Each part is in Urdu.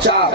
4,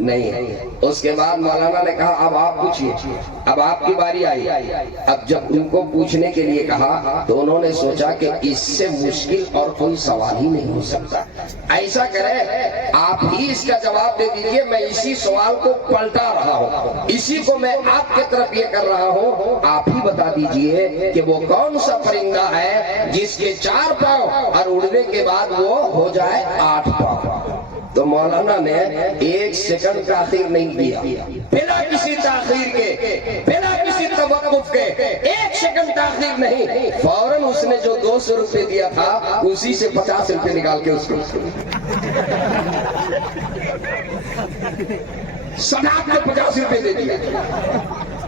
نہیں ہے۔ اس کے بعد مولانا نے کہا اب آپ پوچھیے، اب آپ کی باری آئی۔ اب جب ان کو پوچھنے کے لیے کہا تو انہوں نے سوچا کہ اس سے مشکل اور کوئی سوال ہی نہیں ہو سکتا، ایسا کریں آپ ہی اس کا جواب دے دیجئے، میں اسی سوال کو پلٹا رہا ہوں، اسی کو میں آپ کے طرف یہ کر رہا ہوں، آپ ہی بتا دیجئے کہ وہ کون سا پرندہ ہے جس کے 4 پاؤں اور اڑنے کے بعد وہ ہو جائے 8 پاؤں۔ تو مولانا نے 1 سیکنڈ تاخیر نہیں کیا، بلا کسی تاخیر کے، بلا کسی توقف کے، 1 سیکنڈ تاخیر نہیں، فوراً اس نے جو 200 روپے دیا تھا اسی سے 50 روپے نکال کے اس کو صداقت کے 50 روپے دے دیا۔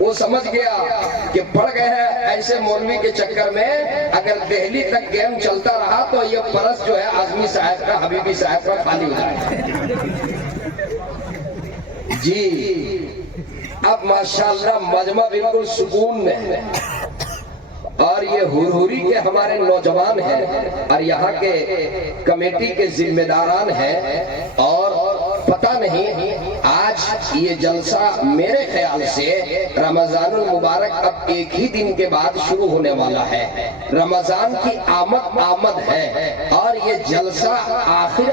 وہ سمجھ گیا کہ پڑ گئے ہیں ایسے مولوی کے چکر میں، اگر دہلی تک گیم چلتا رہا تو یہ پرس جو ہے اعظمی صاحب کا، حبیبی صاحب کا خالی ہو جائے۔ جی اب ماشاءاللہ مجمع بالکل سکون میں ہے، اور یہ ہرہوری کے ہمارے نوجوان ہیں اور یہاں کے کمیٹی کے ذمہ داران ہیں، اور پتہ نہیں آج یہ جلسہ میرے خیال سے رمضان المبارک اب 1 ہی دن کے بعد شروع ہونے والا ہے، رمضان کی آمد ہے، اور یہ جلسہ آخر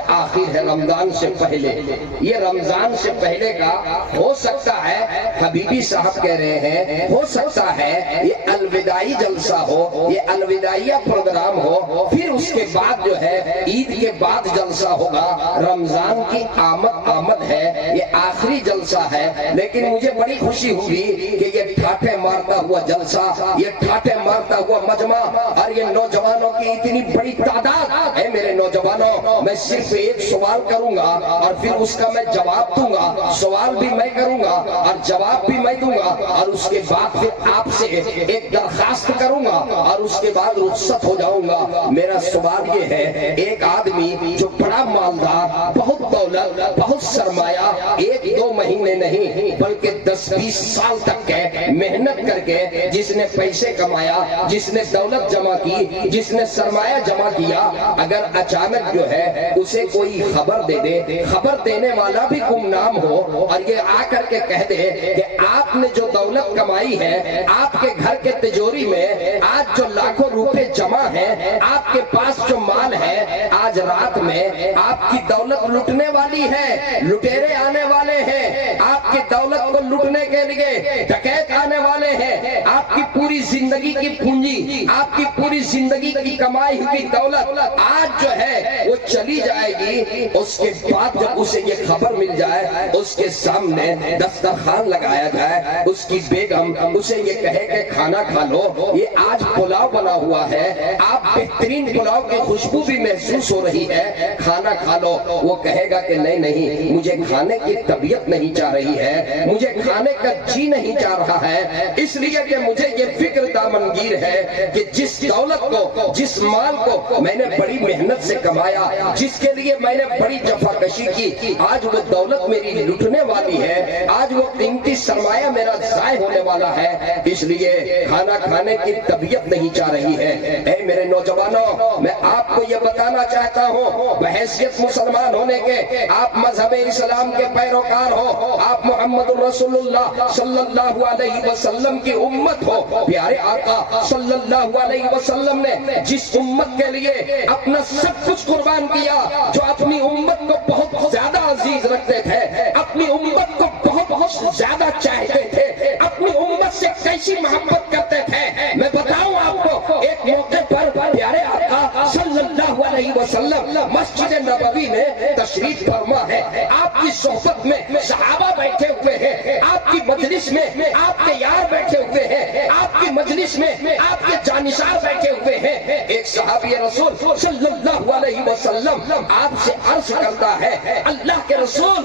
ہے رمضان سے پہلے، یہ رمضان سے پہلے کا ہو سکتا ہے، حبیبی صاحب کہہ رہے ہیں ہو سکتا ہے یہ الوداعی جلسہ ہو، یہ الوداعیہ پروگرام ہو، پھر اس کے بعد جو ہے عید کے بعد جلسہ ہوگا، رمضان کی آمد ہے، یہ آخری جلسہ ہے، لیکن مجھے بڑی خوشی ہوگی کہ یہ ٹھاٹھے مارتا ہوا جلسہ، یہ ٹھاٹھے مارتا ہوا مجمع، اور یہ نوجوانوں کی اتنی بڑی تعداد ہے۔ میرے نوجوانوں، میں صرف ایک سوال کروں گا اور پھر اس کا میں جواب دوں گا، سوال بھی میں کروں گا اور جواب بھی میں دوں گا، اور اس کے بعد پھر آپ سے ایک درخواست کروں گا اور اس کے بعد رخصت ہو جاؤں گا۔ میرا سوال یہ ہے، ایک آدمی جو بڑا مالدار، بہت دولت، بہت سرمایہ، 1-2 مہینے نہیں بلکہ 10-20 سال تک کے محنت کر کے جس نے پیسے کمایا، جس نے دولت جمع کی، جس نے سرمایہ جمع کیا، اگر اچانک جو ہے اسے کوئی خبر دے دے، خبر دینے والا بھی گمنام ہو، اور یہ آ کر کے کہہ دے کہ آپ نے جو دولت کمائی ہے، آپ کے گھر کے تجوری میں آج جو لاکھوں روپے جمع ہیں، آپ کے پاس جو مال ہے، آج رات میں آپ کی دولت لٹنے والی ہے، لٹیرے آنے والے ہیں، آپ کی دولت کو لٹنے کے لیے ڈکیت آنے والے ہیں، آپ کی پوری زندگی کی پونجی، آپ کی پوری زندگی کی کمائی ہوئی دولت آج جو ہے وہ چلی جائے گی۔ اس کے بعد جب اسے یہ خبر مل جائے، اس کے سامنے دسترخوان لگایا جائے، اس کی بیگم اسے یہ کہے کہ کھانا کھا لو، یہ آج پلاؤ بنا ہوا ہے، آپ بہترین پلاؤ کی خوشبو بھی محسوس ہو رہی ہے، کھانا کھا لو، وہ کہے گا کہ نہیں، مجھے کھانے کی طبیعت نہیں چاہ رہی ہے، مجھے کھانے کا جی نہیں چاہ رہا ہے، اس لیے کہ مجھے یہ فکر دامنگیر ہے کہ جس دولت کو، جس مال کو میں نے بڑی محنت سے کمایا، جس کے لیے میں نے بڑی جفاکشی کی، آج وہ دولت میری لٹنے والی ہے، آج وہ قیمتی سرمایہ میرا ضائع ہونے والا ہے، اس لیے کھانا کھانے کی طبیعت نہیں چاہ رہی ہے۔ اے میرے نوجوانوں، میں آپ کو یہ بتانا چاہتا ہوں، بحیثیت مسلمان ہونے کے، آپ مذہب اسلام کے پیروکار ہو، آپ محمد رسول اللہ صلی اللہ علیہ وسلم کی امت ہو، پیارے آقا صلی اللہ علیہ وسلم نے جس امت کے لیے اپنا سب کچھ قربان کیا، جو اپنی امت کو بہت زیادہ عزیز رکھتے تھے، اپنی امت کو بہت زیادہ چاہتے تھے، اپنی امت سے کیسی محبت کرتے تھے، میں بتاؤں آپ کو، ایک موقع پر پیارے آقا صلی اللہ علیہ وسلم مسجد نبوی میں تشریف فرما ہے، آپ کی صحبت میں صحابہ بیٹھے ہوئے ہیں، آپ کی مجلس میں آپ کے یار بیٹھے ہوئے ہیں، آپ کی مجلس میں آپ کے جانشار بیٹھے ہوئے ہیں، ایک صحابی رسول صلی اللہ علیہ وسلم آپ سے عرض کرتا ہے، اللہ کے رسول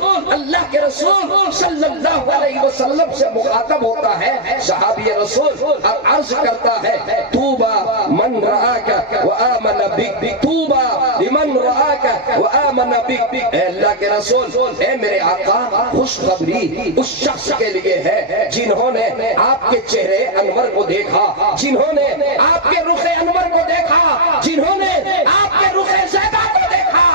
صلی اللہ علیہ وسلم سے مخاطب ہوتا ہے، صحابی رسول عرض کرتا ہے، طوبى من رآك وآمن بك، طوبى لمن رآك وآمن بك، اے اللہ کے رسول، اے میرے آقا، خوشخبری اس شخص کے لیے ہے جنہوں نے آپ کے چہرے انور کو دیکھا، جنہوں نے آپ کے رخ انور کو دیکھا، جنہوں نے آپ کے رخ زیبا کو دیکھا،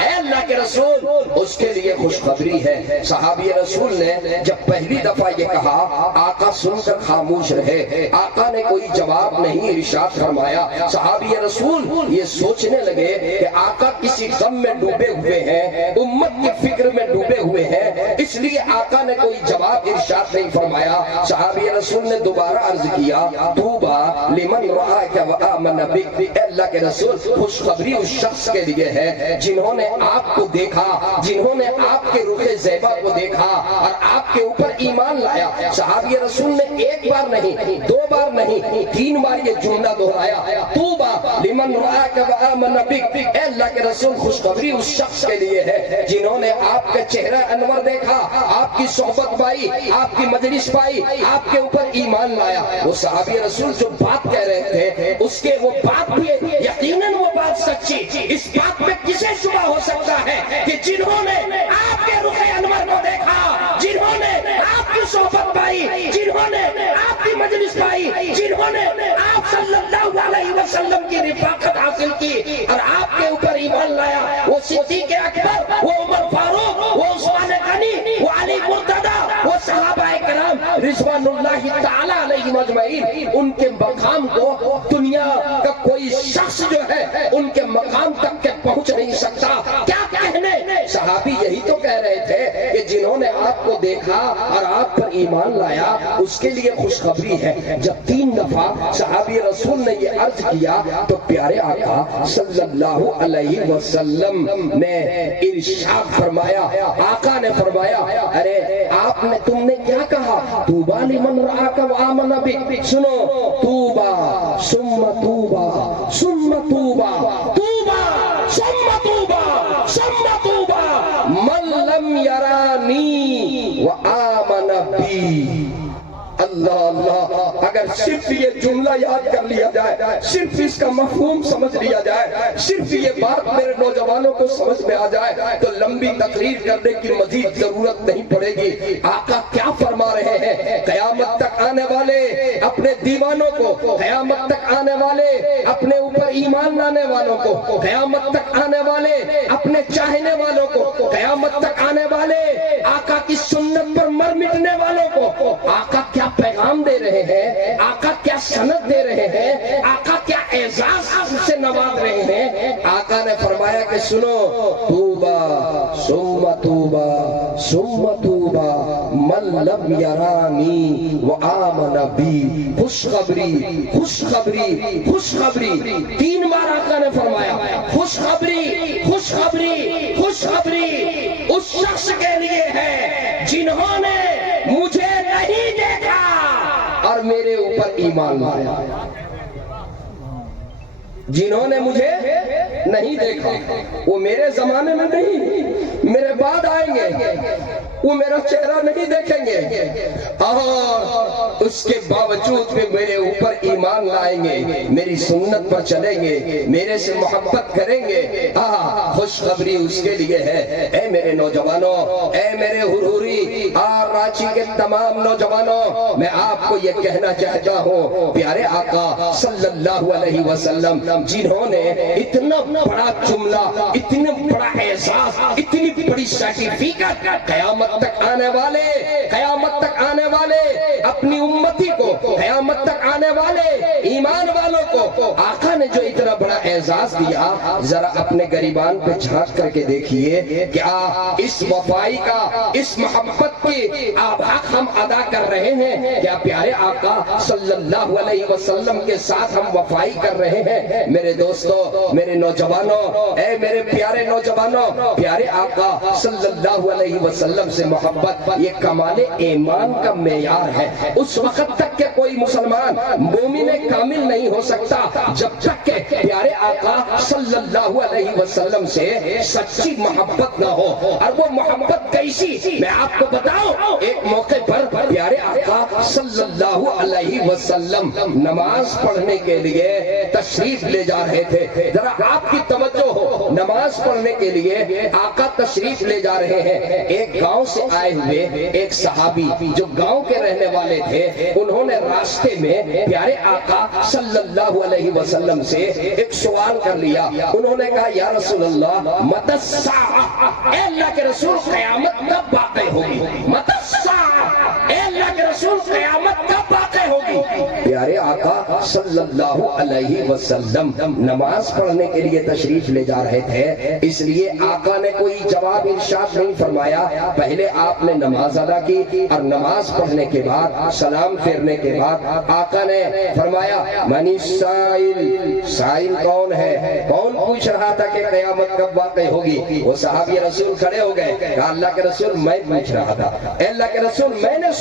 اے اللہ کے رسول اس کے لیے خوشخبری ہے۔ صحابی رسول نے جب پہلی دفعہ یہ کہا آقا سن کر خاموش رہے، آقا نے کوئی جواب نہیں ارشاد فرمایا۔ صحابی رسول یہ سوچنے لگے کہ آقا کسی غم میں ڈوبے ہوئے ہیں، امت کی فکر میں ڈوبے ہوئے ہیں، اس لیے آقا نے کوئی جواب ارشاد نہیں فرمایا۔ صحابی رسول نے دوبارہ عرض کیا طوبی لمن رآک وآمن بک، اے اللہ کے رسول خوشخبری اس شخص کے لیے ہے جنہوں نے آپ کو دیکھا، جنہوں نے آپ کے رخ زیبا کو دیکھا اور آپ کے اوپر ایمان لایا۔ صحابی رسول نے ایک بار نہیں، دو بار نہیں، 3 بار یہ جملہ دہرایا طوبی لمن رآک وآمن بک، اے اللہ کے رسول خوشخبری اس شخص کے لیے ہے جنہوں نے آپ کا چہرہ انور دیکھا، آپ کی صحبت پائی، آپ کی مجلس پائی، آپ کے اوپر ایمان لایا۔ وہ صحابی رسول جو بات کہہ رہے تھے اس کے وہ بات بھی یقیناً وہ بات سچی، اس بات میں کسے شبہ ہو سکتا ہے کہ جنہوں نے آپ کے رخ انور کو دیکھا، جنہوں نے آپ کی صحبت پائی، جنہوں نے آپ کی مجلس پائی، جنہوں نے آپ صلی اللہ علیہ وسلم کی رفاقت حاصل کی اور آپ کے اوپر ایمان لایا، وہ صدیق اکبر، وہ عمر فاروق، وہ عثمان غنی، وہ علی مرتضی، وہ صحابہ کرام رضوان اللہ تعالی علیہم اجمعین، ان کے مقام کو دنیا کا کوئی شخص جو ہے ان کے مقام تک کے پہنچ نہیں سکتا۔ کیا کہنے، صحابی یہی تو کہہ رہے تھے کہ جنہوں نے آپ کو دیکھا اور آپ پر ایمان لایا اس کے لیے خوشخبری ہے۔ جب 3 دفعہ صحابی رسول نے یہ عرض کیا تو پیارے آقا صلی اللہ علیہ وسلم نے ارشاد فرمایا، آقا نے فرمایا ارے آپ نے، تم نے کیا کہا طوبی لمن رآک وآمن بک، سنو طوبی ثم طوبی ثم طوبی، طوبی ثم طوبی ثم طوبی من لم یرانی وآمن بی۔ اللہ اللہ، اگر صرف یہ جملہ یاد کر لیا جائے، صرف اس کا مفہوم سمجھ لیا جائے، صرف یہ بات میرے نوجوانوں کو سمجھ میں آ جائے تو لمبی تقریر کرنے کی مزید ضرورت نہیں پڑے گی۔ آقا کیا فرما رہے ہیں؟ قیامت تک آنے والے اپنے دیوانوں کو، قیامت تک آنے والے اپنے اوپر ایمان لانے والوں کو، قیامت تک آنے والے اپنے چاہنے والوں کو، قیامت تک آنے والے آقا کی سنت پر مر مٹنے والوں کو آقا کیا پیغام دے رہے ہیں، آقا کیا سند دے رہے ہیں، آقا کیا اعزاز سے نواز رہے ہیں۔ آقا نے فرمایا کہ سنو طوبی ثم طوبی ثم طوبی من لم یرانی وآمن بی، خوشخبری خوشخبری خوشخبری، 3 بار آقا نے فرمایا خوشخبری خوشخبری خوشخبری اس شخص کے لیے ہے جنہوں نے مجھے نہیں دیکھا اور میرے اوپر ایمان لایا، جنہوں نے مجھے نہیں دیکھا، وہ میرے زمانے میں نہیں، میرے بعد آئیں گے، وہ میرا چہرہ نہیں دیکھیں گے اور اس کے باوجود بھی میرے اوپر ایمان لائیں گے، میری سنت پر چلیں گے، میرے سے محبت کریں گے۔ خوشخبری اس کے لیے ہے۔ اے میرے نوجوانوں، اے میرے حروری اور رانچی کے تمام نوجوانوں، میں آپ کو یہ کہنا چاہتا ہوں پیارے آقا صلی اللہ علیہ وسلم جنہوں نے اتنا بڑا جملہ، اتنا بڑا اعزاز، اتنی بڑی سرٹیفکیٹ قیامت تک آنے والے، قیامت تک آنے والے اپنی امتی کو، قیامت تک آنے والے ایمان والوں کو آقا نے جو اتنا بڑا اعزاز دیا، ذرا اپنے گریبان پہ جھانک کر کے دیکھیے کیا اس وفائی کا، اس محبت کی آبھاق ہم ادا کر رہے ہیں؟ کیا پیارے آقا صلی اللہ علیہ وسلم کے ساتھ ہم وفائی کر رہے ہیں؟ میرے دوستوں، میرے نوجوانوں، اے میرے پیارے نوجوانوں، پیارے آقا صلی اللہ علیہ وسلم سے محبت یہ کمال ایمان کا معیار ہے۔ اس وقت تک کہ کوئی مسلمان مومن کامل نہیں ہو سکتا جب تک کہ پیارے آقا صلی اللہ علیہ وسلم سے سچی محبت نہ ہو۔ اور وہ محبت کیسی میں آپ کو بتاؤں، ایک موقع پر پیارے آقا صلی اللہ علیہ وسلم نماز پڑھنے کے لیے تشریف لے جا رہے تھے۔ ذرا آپ کی توجہ ہو، نماز پڑھنے کے لیے آقا تشریف لے جا رہے ہیں۔ ایک گاؤں سے آئے ہوئے ایک صحابی جو گاؤں کے رہنے والے والے تھے، انہوں نے راستے میں پیارے آقا صلی اللہ علیہ وسلم سے ایک سوال کر لیا۔ انہوں نے کہا یا رسول اللہ متی الساعہ، اے اللہ کے رسول قیامت کب واقع ہوگی؟ متی الساعہ، اے اللہ کے رسول قیامت کب واقع ہوگی؟ پیارے آقا صلی اللہ علیہ وسلم نماز پڑھنے کے لیے تشریف لے جا رہے تھے، اس لیے آقا نے کوئی جواب ارشاد نہیں فرمایا۔ پہلے آپ نے نماز ادا کی اور نماز پڑھنے کے بعد سلام پھیرنے کے بعد آقا نے فرمایا من السائل، سائل کون ہے؟ کون پوچھ رہا تھا کہ قیامت کب واقع ہوگی؟ وہ صحابی رسول کھڑے ہو گئے، کہا اللہ کے رسول میں پوچھ رہا تھا، اے اللہ کے رسول میں نے